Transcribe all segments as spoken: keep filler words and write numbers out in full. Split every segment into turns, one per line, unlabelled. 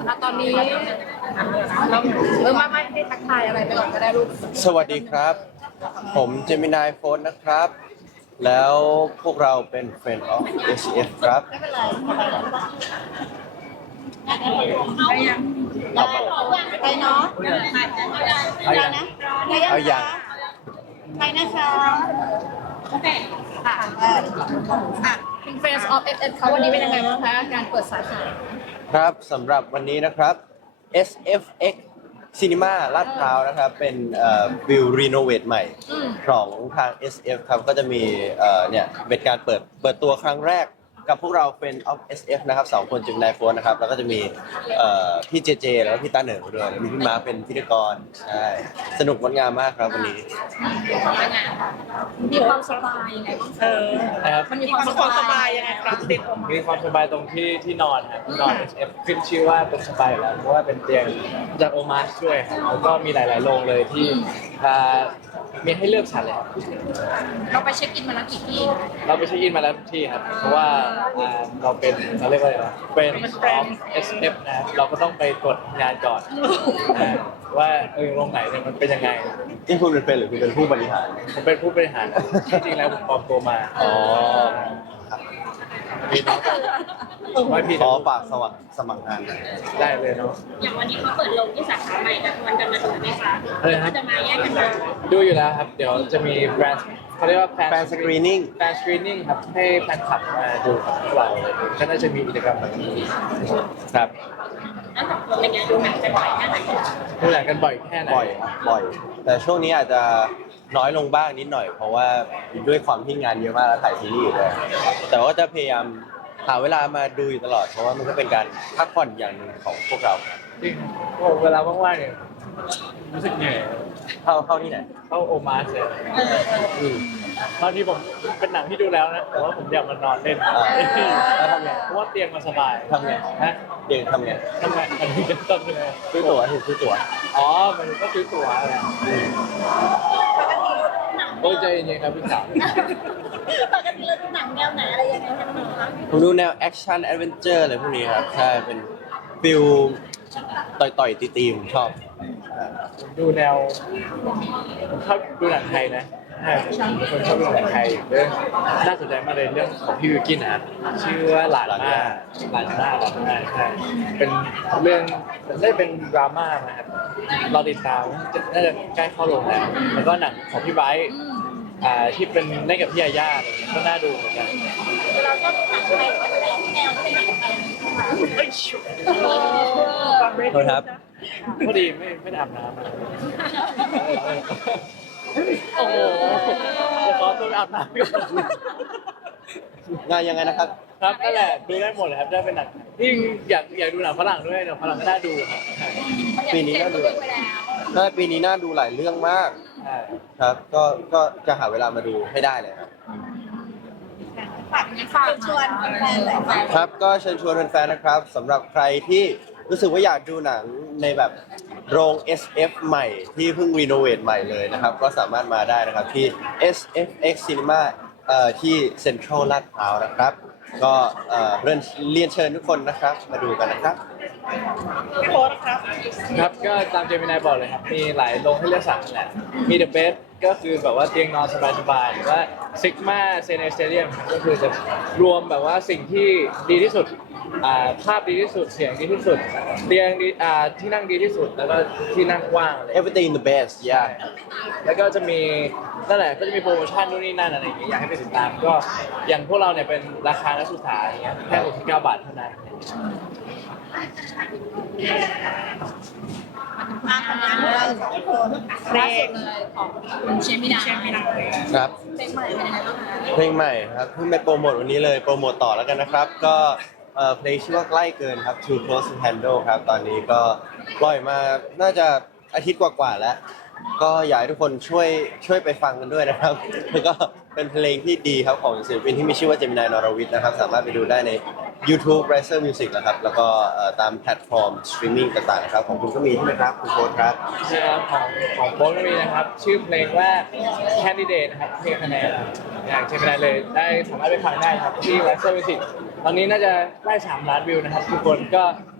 อ่ะตอนนี้เราเออมาไม่ให้ทักทายอะไรไปก่อนก็ได้ลูก
สวัสดีครับ ผมเจมินายโฟนนะครับ แล้วพวกเราเป็น Friend of เอ ซี เอฟ ครับเอาไป
ไปเนาะเอาอย่างนะ
เอาอย่าง
ไปนะคะโอเค
อ่ะอ่ะ Friends of เอส เอฟ เขาวันนี้เป็นยังไงบ้างคะการเปิดสาขา
ครับสำหรับวันนี้นะครับ เอส เอฟ เอ็กซ์ Cinema ลาดพร้าวนะครับ เป็นวิวรีโนเวทใหม่ของทาง เอส เอฟ ครับ ก็จะมีเอ่อเนี่ยเป็นการเปิดเปิดตัวครั้งแรกกับพวกเรา Friend of เอส เอฟ นะครับสองคนจึงนายโฟนนะครับ แล้วก็จะมีเอ่อพี่เจเจ แล้วก็พี่ตาเหนิงด้วยแล้วมีพี่มาร์คเป็นพิธีกรใช่สนุกงดงามมากครับวันนี้
มีความสบายยังไงบ้าง
เออ
นะครับ
มันมีความสบายยังไงครับติด
มีความสบายตรงที่ที่นอนครับที่นอน เอส เอฟ ขึ้นชื่อว่าเป็นสบายอยู่แล้วเพราะว่าเป็นเตียงจากโอมาสด้วยครับแล้วก็มีหลาย ๆ โรงเลยที่อ่ามีให้เลือกสรรเลยครับ
เราไปเช็คอินมาแล้วกี่ที่
เราไปเช็คอินมาแล้วทุกที่ครับเพราะว่าอ่าเราเป็นเราเรียกว่าอะไรนะเป็นของ เอส เอฟ นะครับเราก็ต้องไปตรวจงานก่อนอ่าว่าเออโรงไหนเนี่ยมันเป็นยังไง
นี่คุณเป็นหรือคุณเป็นผู้บริหาร
ผมเป็นผู้บริหารจริงๆแล้วผมปลอมตัวมา
อ๋อครับ
พี่น้องไม่พี่
ขอฝากสมัครสมัครงานหน่อย
ได้เลยเนาะ
อย่างวันนี้เขาเปิดโรงที่สาขาใหม่กันวันกันมาดูไหมคะ
อะไรนะ
ก็จะมาแยกกันดู
ดูอยู่แล้วครับ เดี๋ยวจะมีแบรนด์เขาเรียกว่าแฟน
แฟนสกรีนิ่ง
แฟนสกรีนิ่งครับให้แฟนคลับมาดูกับพวกเราเลยก็น่าจะมีกิจกรรมแบบนี้ครับ
แล้วสองคนเป็นไงดูหนังกันบ่อยแค่ไหน
ดูหนังกันบ่อยแค่ไหน
บ่อยครับบ่อย แต่ช่วงนี้อาจจะน้อยลงบ้างนิดหน่อย เพราะว่าด้วยความที่งานเยอะมากแล้วถ่ายซีรีส์อยู่ด้วยแต่ว่าจะพยายามหาเวลามาดูอยู่ตลอด เพราะว่ามันก็เป็นการพักผ่อนอย่างหนึ่งของพวกเราครับ
จริงโอ้เวลาว่างๆเนี่ยรู้สึกเหนื่อย
เข้าเข้าที่ไหน
เข้าโอมาสเลย
อืม
บางทีผมเป็นหนังที่ดูแล้วนะแต่ว่าผมอยากมานอนเล่น
อ่าแล้วทำไง
เพราะว่าเตียงมันสบาย
ทำไง
ฮะ
เดี๋ยวทำไง
ทำไงอันนี้จะต้องยังไง
ซื้อตั๋วเห็นซื้อตั๋ว
อ๋อมันก็ซื้อตั๋วอะไร
อืม
โอ้ยใจเย็นๆครับพี่สาว
ปกติเราดูหนังแนวไหนอะไรยังไงกันบ้างคะ
ผมดูแนวแอคชั่นแอดเวนเจอร์อะไรพวกนี้ครับใช่เป็นฟิลต่อยต่อยตีตีๆผมชอบ
ดูแนวผมชอบดูหนังไทยนะใช่ผมเป็นคนชอบดูหนังไทยเรื่องน่าสนใจมากเลยเรื่องของพี่วิวกินนะครับชื่อว่าหลานมาหลานมาหลานมาใช่เป็นเรื่องได้เป็นดราม่านะครับเราติดตามน่าจะใกล้เข้าโรงแล้วแล้วก็หนังของพี่ไบร์ทอ่าที่เป็นเล่นกับพี่ยาย่าอะไรอย่างเงี้ยก็น่าดูเหมือนกัน
เราชอบดูหนังไทยก็จะเป็นแนวเป็นหนังไทย
โทษครับ
พอดีไม่ไม่ได้อาบน้ำมาโอ้โหเดี๋ยวขอตัวไปอาบน้ำก่อน
งานยังไงนะครับ
ครับนั่นแหละดูได้หมดเลยครับได้เป็นหนังยิ่งอยากอยากดูหนังฝรั่งด้วยหนังฝรั่งก็น่าดูครับใช่
ปีนี้น่าดูน่าปีนี้น่าดูหลายเรื่องมาก
ใช่
ครับ ก็ก็จะหาเวลามาดูให้ได้เลยครับ
ฝากฝากชวนแฟนหน่อยค่ะ
ครับก็เชิญชวนแฟนๆนะครับสำหรับใครที่รู้สึกว่าอยากดูหนังในแบบโรง เอส เอฟ ใหม่ที่เพิ่งรีโนเวทใหม่เลยนะครับ ก็สามารถมาได้นะครับที่ เอส เอฟ เอ็กซ์ Cinema เอ่อที่เซ็นทรัลลาดพร้าวนะครับ ก็เอ่อเรียนเรียนเชิญทุกคนนะครับมาดูกันนะครับ
พี่โค้ดนะครับ
ครับก็ตามเจมินายบอกเลยครับมีหลายโรงให้เลือกสรรแหละมีเดอะเบสก็คือแบบว่าเตียงนอนสบายๆหรือว่าซิกมาเซเนสเตเดียมก็คือจะรวมแบบว่าสิ่งที่ดีที่สุดอ่าภาพดีที่สุดเสียงดีที่สุดเตียงดีอ่าที่นั่งดีที่สุดแล้วก็ที่นั่งกว้างอะไร
Everything the best yeah
แล้วก็จะมีนั่นแหละก็จะมีโปรโมชั่นนู่นนี่นั่นอะไรอย่างเงี้ยอยากให้ไปติดตามก็อย่างพวกเราเนี่ยเป็นราคานักศึกษาอย่างเงี้ยแค่หกสิบเก้าบาทเท่านั้น
มาทำงานของเราสองคนเพล
ล่าสุ
ง
ดเลยของคุณเชมิดา
เชียงใหม่
ครับ
เพลงใหม่เป็นยังไงบ้างคะ
เพลงใหม่ครับเพิ่งไปโปรโมทวันนี้เลยโปรโมทต่อแล้วกันนะครับ ก็เอ่อเพลงชื่อว่าใกล้เกินครับ Too Close to Handle ครับ ตอนนี้ก็ปล่อยมาน่าจะอาทิตย์กว่าๆแล้ว ก็อยากให้ทุกคนช่วยช่วยไปฟังกันด้วยนะครับ แล้วก็เป็นเพลงที่ดีครับของศิลปินที่มีชื่อว่าเจมินายนรวิทย์นะครับ สามารถไปดูได้ใน YouTube Riser Music นะครับ แล้วก็เอ่อตามแพลตฟอร์มสตรีมมิ่งต่างๆนะครับของคุณก็มีใช่ไหมครับคุณโค้ชครับ
ใช่ครับของของโบ๊ทก็มีนะครับชื่อเพลงว่า Candidate นะครับเพลงคะแนนอยากเช็คไปได้เลยได้สามารถไปฟังได้ครับที่ Riser Music ตอนนี้น่าจะได้สามล้านวิวนะครับทุกคนก็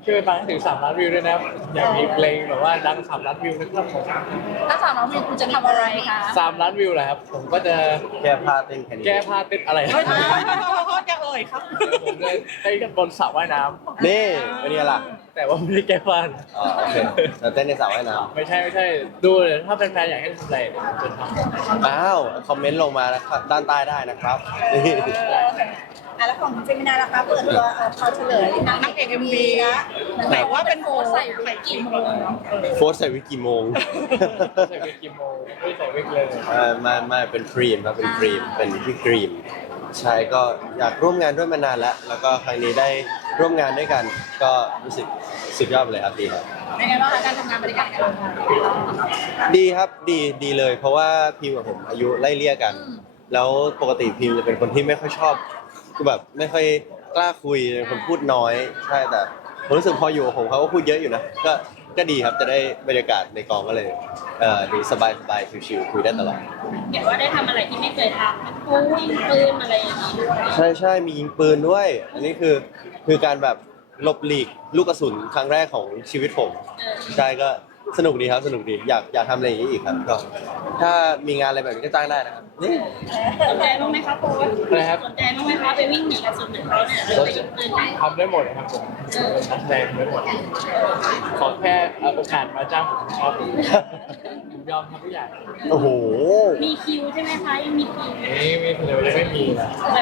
ช่วยไปฟังให้ถึงสามล้านวิวด้วยนะอยากมีเพลงแบบว่าดังสามล้านวิวนะครับผม
ถ้าสาวน้องวิวคุณจะทำอะไรคะ
สามล้านวิวแหละครับผมก็จะ
แก้ผ้าเต้นแค่นี้
แก้ผ้าเต้นอะไร
โทษโทษอย่าเอ่ยครับ
ผมจะเต้นกันบนสระว่ายน้
นี่เป็นไงล่ะ
ำแต่ว่าไม่ได้แก้ผ้า
อ๋อโอเคเราเต้นในสระว่ายน้
ไม่ใช่ไม่ใช่ดูเลยถ้าแฟนๆอยากให้ทำอะไรเดี๋ยวผมจะทำ
ำอ้าวคอมเมนต์ลงมานะครับด้านใต้ได้นะครับนี่
อ่ะแล้วของเจมินาล่ะคะเปิดตัวเอ่อพอเฉลยนางเอกเอ็มวีนะแต่ว่าเป็นโพสต์ใส่ใส่กี่โมง
โฟสใส่วิกกี่โมง
ใส่วิกกี่โมงไม่ใส่วิกเลย
เออมามาเป็นครีมครับเป็นครีมเป็นพี่ครีมใช่ก็อยากร่วมงานด้วยมานานแล้ว แล้วก็ครั้งนี้ได้ร่วมงานด้วยกัน ก็รู้สึกสุดยอดเลยครับดีครับ
เป็นไงบ้างคะการทำงานบริการกัน
ดีครับดีดีเลย เพราะว่าพิมกับผมอายุไล่เลี่ยกัน แล้วปกติพิมจะเป็นคนที่ไม่ค่อยชอบคือแบบไม่ค่อยกล้าคุยเป็นคนพูดน้อยใช่แต่ผมรู้สึกพออยู่กับผมเขาก็พูดเยอะอยู่นะก็ก็ดีครับจะได้บรรยากาศในกองก็เลยเอ่อดูสบายสบายชิวๆคุยได้ตลอด
เห็นว่าได้ทำอะไรที่ไม่เคยทำมันปูยิงปืนอะไรอย่างนี้ด้วย
ใช่ใช่มียิงปืนด้วย อันนี้คือคือการแบบหลบหลีกลูกกระสุนครั้งแรกของชีวิตผม
เออ
ใช่ก็สนุกดีครับสนุกดีอยากอยากทำอะไรอย่างนี้อีกครับก็ถ้ามีงานอะไรแบบนี้ก็จ้างได้นะครับนี่
สนใจบ้างไหมคะโค้ช
นะครับ
สนใจบ้างไหมคะไปวิ่งหนีกระสุนเหมือนเขาเนี่ยหรือไปยิงปืน
ทำได้หมดนะครับผมนักแสดงได้หมด ขอแค่เอาโอกาสมาจ้างผมชอบผมยอมทำทุกอย่าง
โอ้โห
มีคิวใช่ไหมคะยังมีคิว
นี่มีคนเดียวยังไม่มีนะ
เอ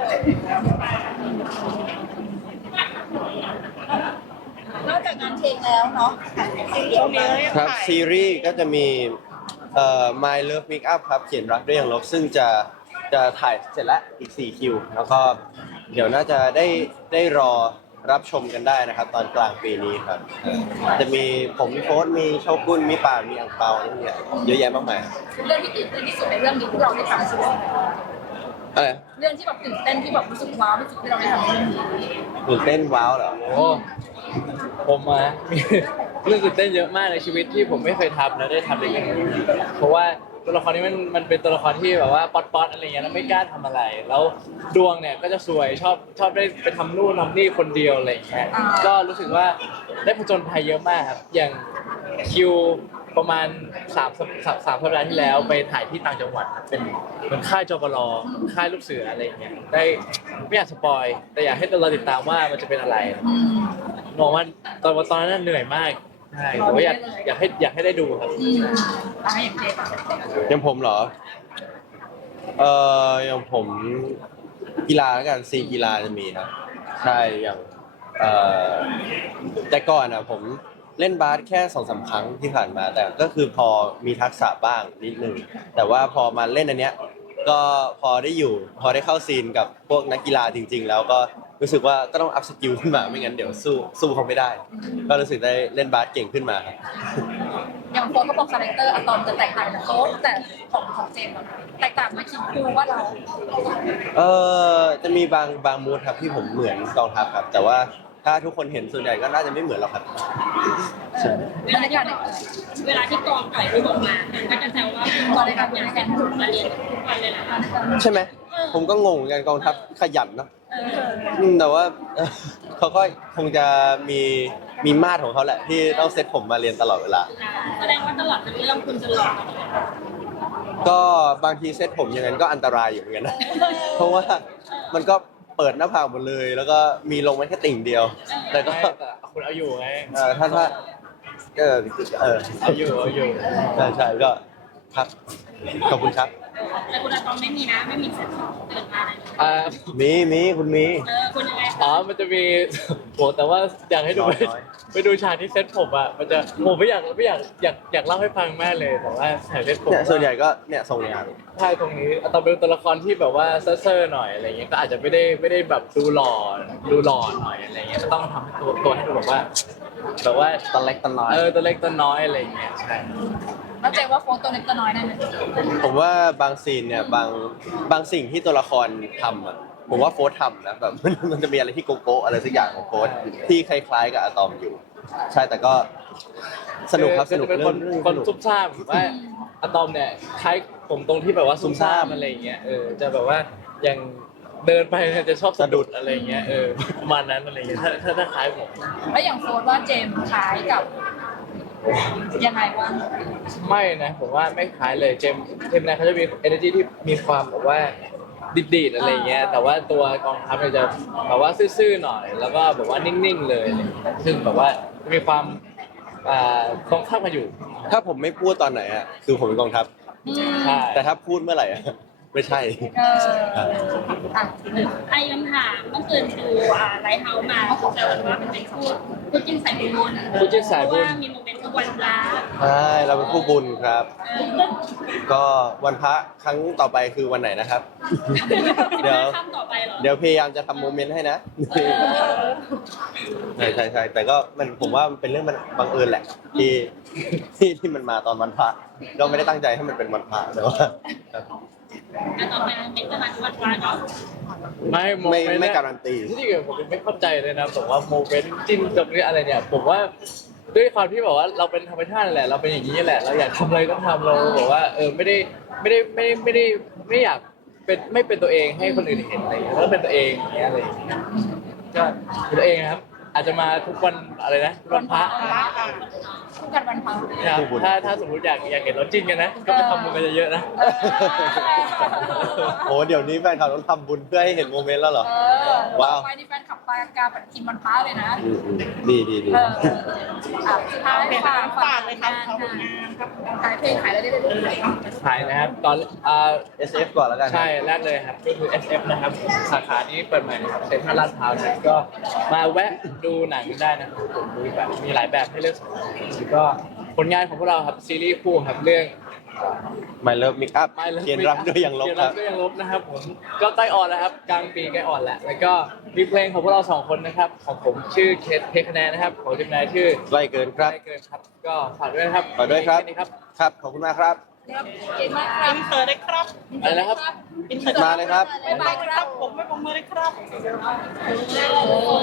อน
อกจากงานเพลงแล้วเนาะซีรีส์มา
ครับซีรีส์ก็จะมีเอ่อ My Love Make Up ครับเขียนรักด้วยอย่างลบซึ่งจะจะถ่ายเสร็จแล้วอีกสี่คิว แล้วก็เดี๋ยวน่าจะได้ได้รอรับชมกันได้นะครับ ตอนกลางปีนี้ครับเออจะมีผมมีโค้ดมีโชกุนมีป่านมีอังเปาอะไรพวกเนี่ยเยอะแยะมากมาย
เรื่องที่ตื่นเต้นที่สุดในเรื่องนี้ที่เราได้ทำคือ
อะไร
เรื่องที่แบบตื่นเต้นที่แบบรู้สึกว้าวที่สุดที่เราได้ทำเรื่องนี้
ตื่นเต้นว้าวเหรอ
โอ้ผมมา เรื่องตื่นเต้นเยอะมากในชีวิตที่ผมไม่เคยทำแล้วได้ทำในเรื่องนี้เพราะว่าตัวละครนี้มันมันเป็นตัวละครที่แบบว่าป๊อตป๊อตอะไรเงี้ยแล้วไม่กล้าทำอะไร แล้วดวงเนี่ยก็จะสวยชอบชอบได้ไปทำนู่นทำนี่คนเดียวอะไรอย่างเงี้ยก็รู้สึกว่าได้ผจญภัยเยอะมากครับอย่างคิวประมาณสามสามสามสัปดาห์ที่แล้วไปถ่ายที่ต่างจังหวัดครับเป็นเหมือนค่ายจบลค่ายลูกเสืออะไรอย่างเงี้ยได้ไม่อยากสปอยแต่อยากให้เราติดตามว่ามันจะเป็นอะไร
อืม
มองว่าตอนตอนนั้นเหนื่อยมากใช่แต่ว่าอยากอยากให้อยากให้ได้ดูครับ
อืมอ่ะอย่างเจมส์
อย่างผมเหรอ เอ่ออย่างผมกีฬาแล้วกันซีกีฬาจะมีครับ ใช่อย่างเอ่อแต่ก่อนอ่ะผมเล่นบาสแค่สองสามครั้งที่ผ่านมา แต่ก็คือพอมีทักษะบ้างนิดนึงแต่ว่าพอมาเล่นอันเนี้ยก็พอได้อยู่ พอได้เข้าซีนกับพวกนักกีฬาจริง ๆ แล้วก็รู้สึกว่าก็ต้องอัพสกิลขึ้นมาไม่งั้นเดี๋ยวสู้สู้เขาไม่ได้ ก็รู้สึกได้เล่นบาสเก่งขึ้นมาครับ
อย่างโค้ชเขาบอกคาแรคเตอร์อะตอมจะแตกต่างจากโค้ชแต่ของของเจมส์อะแตกต่างไหมาคิดดูว่าเรา
เออจะมีบางบางมูดครับที่ผมเหมือนกองทัพครับ แต่ว่าถ้าทุกคนเห็นส่วนใหญ่ก็น่าจะไม่เหมือนหรอกครับใช่
บรรยากาศเนี่ย
เวลาที่กองปล่อยรูปออกมาก็จะแซวว่าตอนในการเรียนแซมถูกมาเรียนทุกวันเลยนะ
ใช่ไหมผมก็งงเหมือนกันกองทัพขยันเนอะ
เออ
อืมแต่ว่า เอ่อเขาก็คงจะมีมีมาตรของเขาแหละ ที่ต้องเซตผมมาเรียนตลอดเวลา
อ่าแสดงว่าตลอดทั้งเรื่องคุณจะหลอก
ก็บางทีเซตผมอย่างนั้นก็อันตรายอยู่เหมือนกันนะ เพราะว่ามันก็เปิดหน้าผากหมดเลย แล้วก็มีลงมาแค่ติ่งเดียว แต่ก็
ไม่แต่คุณเอาอยู่ไง
เออถ้าถ้าเออเออ
เอาอยู่เอาอยู่
ใช่ใช่ก็ครับขอบคุณครับ
แต่คุณอะตอมไม่มีนะไม่มีเซ็ตของเกิดมาอะไร
อ่า
มีมีคุณมี
เออคุณยังไง
อ๋อมันจะมี โหแต่ว่าอยากให้ดู
น้
ไป
อย
ไปดูฉากที่เซ็ตผมอ่ะมันจะผมไม่อยากไม่อยากอยากอยากเล่าให้ฟังมากเลยแต่ว่าฉากเซ็ตผม
เนี่ยส่วนใหญ่ก็เนี่ยทรงเนี้ยครับ
ใช่ตรงนี้อะตอมเป็นตัวละครที่แบบว่าเซ่อๆหน่อยอะไรเงี้ยก็อาจจะไม่ได้ไม่ได้แบบดูหล่อดูหล่อหน่อยอะไรเงี้ยก็ต้องทำให้ตัวตัวให้ดูแบบว่าแบบว่า
ตอนเล็กตอนน้อย
เออตัวเล็กตัวน้อยอะไรเงี้ยใช่
แล้วเจมส์ว่าโค้ชตัวเล็กตัวน้อยได้ไหม
ผมว่าบางซีนเนี่ยบางบางสิ่งที่ตัวละครทำอ่ะผมว่าโฟร์ทำนะแบบ มันมันจะมีอะไรที่โกโก้อะไรสักอย่างของโฟร์ที่คล้ายๆกับอะตอมอยู่ ใช่แต่ก็สนุกครับสนุก
เป็น
เรื่
ค
อน งเรื่อง
คน
สนุก
ซุ่มซ่ามว่าอะตอมเนี่ยคล้ายผมตรงที่แบบว่าซุ่มซ่ามอะไรอย่างเงี้ยเออจะแบบว่าอย่างเดินไปเนี่ยจะชอบสะดุดอะไรเงี้ยเออประมาณนั้นอะไรเงี้ยถ้าถ้าถ้าคล้ายผม
แล้วอย่างโฟนว่าเจมส์คล้ายกับยังไงว่าง
ไม่นะผมว่าไม่คล้ายเลยเจมส์เจมส์นะเขาจะมี energy ที่มีความแบบว่าดีดๆอะไรเงี้ยแต่ว่าตัวกองทัพเนี่ยจะแบบว่าซื่อๆหน่อย แล้วก็แบบว่านิ่งๆเลยอะไรเงี้ยซึ่งแบบว่าจะมีความอ่าตรงข้ามกันอยู่
ถ้าผมไม่พูดตอนไหนอ่ะคือผมเป็นกองทัพ
อืม
ใช่
แต่ถ้าพูดเมื่อไหร่อะไม่ใช่
เอออ่ะ
ไอ้คำถามเมื่อคืนดูอ่าไลท์เฮาส์มาแต่ว่ามันเป็นคู่คู่จิ้นสายบุญ
คู่จิ้นสายบุญ
เพราะว่ามีโมเมนต์ทุกวันพระ
ใช่เราเป็นผู้บุญครับ
เออ
ก็วันพระครั้งต่อไปคือวันไหนนะครับ เดี๋ยว
ข้ามต่อไปเหรอ
เดี๋ยวพยายามจะทำโมเมนต์ให้นะ ใช่ใช่ใช่แต่ก็มันผมว่ามันเป็นเรื่องมันบังเอิญแหละ ที่ที่ที่มันมาตอนวันพระก็ไม่ได้ตั้งใจให้มันเป็นวันพระแต่ว่าครับ
อ่ะต่อไปโมเมนต์จะมาทุกวันพระเนาะ
ไม่โม
ไม่
เมนต์
ไม่
เนี่ย
การันตี
ที่จริงๆผมยังไม่เข้าใจเลยนะแต่ว่าโมเมนต์จิ้นกับเรื่องอะไรเนี่ยผมว่าด้วยความที่แบบว่าเราเป็นธรรมชาติแหละเราเป็นอย่างนี้แหละ เราอยากทำอะไรก็ทำเราบอกว่าเออไม่ได้ไม่ได้ไม่ไม่ได้ไม่อยากเป็นไม่เป็นตัวเองให้คนอื่นเห็นอะไรอย่างเงี้ยแล้วเป็นตัวเองอย่างเงี้ยอะไรอย่างเงี้ยก็เป็นตัวเองนะครับ อาจจะมาทุกวันอะไรนะทุกวันพระ
คู่กันวันพระ
นะครับถ้าถ้าสมมติอยากอยากเห็นเราจิ้นกันนะก็ไปทำบุญกันเยอะๆนะ
เออ
โอ้เดี๋ยวนี้แฟนคลับต้องทำบุญเพื่อให้เห็นโมเมนต์แล้วเหรอ
เออ
ว้าว
ต่อไปนี่แฟนขับปากาปฏิทินวันพระเลยนะ
อืมอืมดีดีดี
เอออ่ะสุดท้าย
เป็น
ฝาก
ฝากเลยครับเอาผลงานครับ
ขายเพลงขายอะไรได้เลย
ขายนะครับตอนอ่า
เอส เอฟ ก่อนแล้วกัน
ใช่แรกเลยครับก็คือ เอส เอฟ นะครับสาขานี้เปิดใหม่นะครับเซ็นทรัลลาดพร้าวนะครับก็มาแวะดูหนังกันได้นะครับผมมีแบบมีหลายแบบให้เลือกสรรแล้วก็ผลงานของพวกเราครับซีรีส์คู่ครับเรื่อง
My Love Make Up
ไม่เลย
เขียนรักด้วยยังลบ
เขียน
ค
รั
รั
ก
บ
ด้วยยังลบนะครับผมก็ใกล้ออนแล้วครับกลางปีใกล้ออนแล้วแล้วก็มีเพลงของพวกเราสองคนนะครับของผมชื่อเคสเพคะแนนนะครับของจิมนายชื่อ
ใกล้เกินครับ
ใกล้เกินครับก็ฝากด้วยนะครับ
ฝากด้วยครับ
แนี้ครับ
ครับ ขอบคุณมากครับ
เก่งมากครับ
อินเตอร์ได้ครับ
อะไรนะครับ
อินเตอร์
มาเลยครับ
บ๊ายบายครับ
ผมไม่ผมมือเลยครับ
โอ้